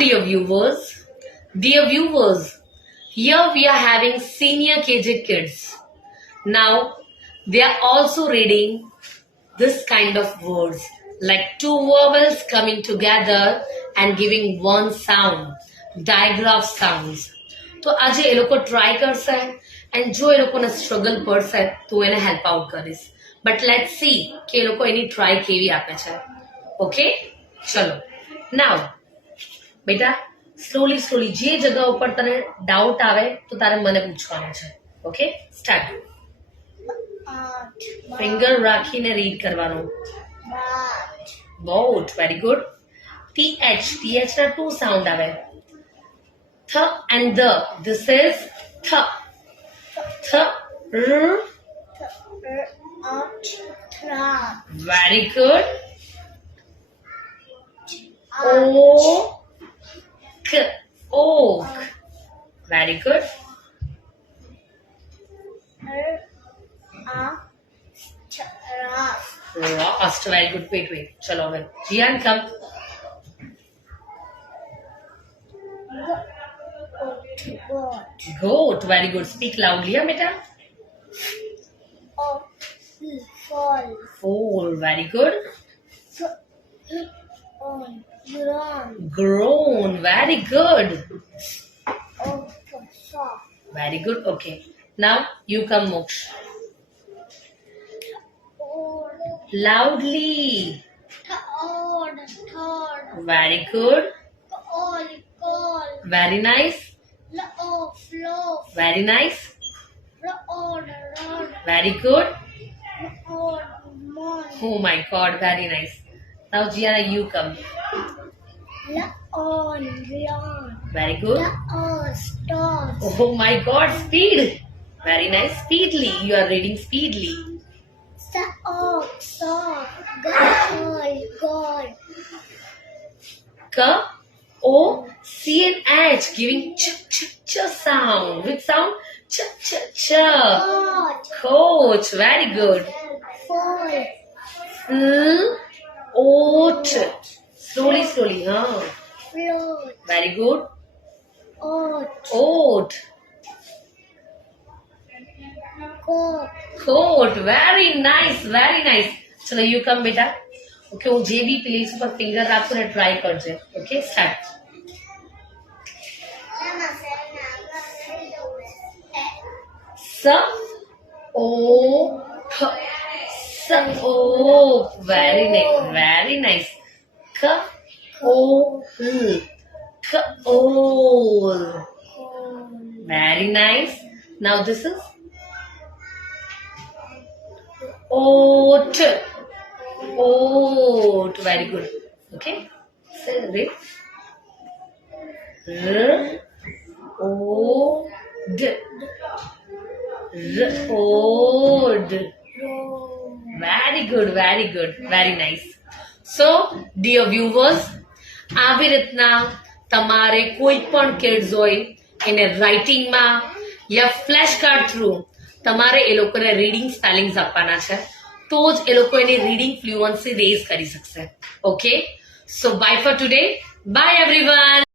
dear viewers, here we are having senior KG kids. Now they are also reading this kind of words like two vowels coming together and giving one sound, digraph sounds. તો આજે એ લોકો ટ્રાય કરશે એન્ડ જો એ લોકોને સ્ટ્રગલ પડશે તો એને help out કરીશ બટ લેટ સી કે એ લોકો એની ટ્રાય કેવી આપે છે ઓકે ચલો નાવ બેટા સ્લોલી જે જગ્યા ઉપર તને ડાઉટ આવે તો તારે મને પૂછવાનું છે ઓકે સ્ટાર્ટ ફિંગર રાખીને રીડ કરવાનું બોટ વેરી ગુડ th ના ટુ સાઉન્ડ આવે th and the. This is th. Very good. Oak. Very good. Rost. Very good. Wait. Chalo aur. Jian, come. Goat. Very good. Speak loudly, beta. Foal. Very good. Grown. Very good. Very good. Okay. Now you come, Moksh. Loudly. Very good. Very nice. Very nice. Very good. Oh my God, very nice. Now Gianna, you come. Very good. Oh my God, speed. Very nice. Speedily. You are reading speedily. K-O-C-N-H, giving ch sound. Which sound? Ch. Coach. Very good. Oat. Slowly. Huh? Very good. Oat. Coat. Very nice. Chalo, you come, beta. Okay, હું જે બી પ્લેસ ઉપર ફિંગર રાખું ને ટ્રાય કરજે okay start very nice Coal. Very nice. Now this is oat. Very good. Okay, say it. Road. Very good. Very nice. So dear viewers, આવી રીતના તમારે કોઈ પણ કિડ્સ હોય એને રાઇટિંગમાં યા ફ્લેશ કાર્ડ થ્રુ તમારે એ લોકોને રીડિંગ સ્પેલિંગ્સ આપવાના છે તો જ એ લોકો એની રીડિંગ ફ્લુઅન્સી રેઝ કરી શકશે okay so bye for today bye everyone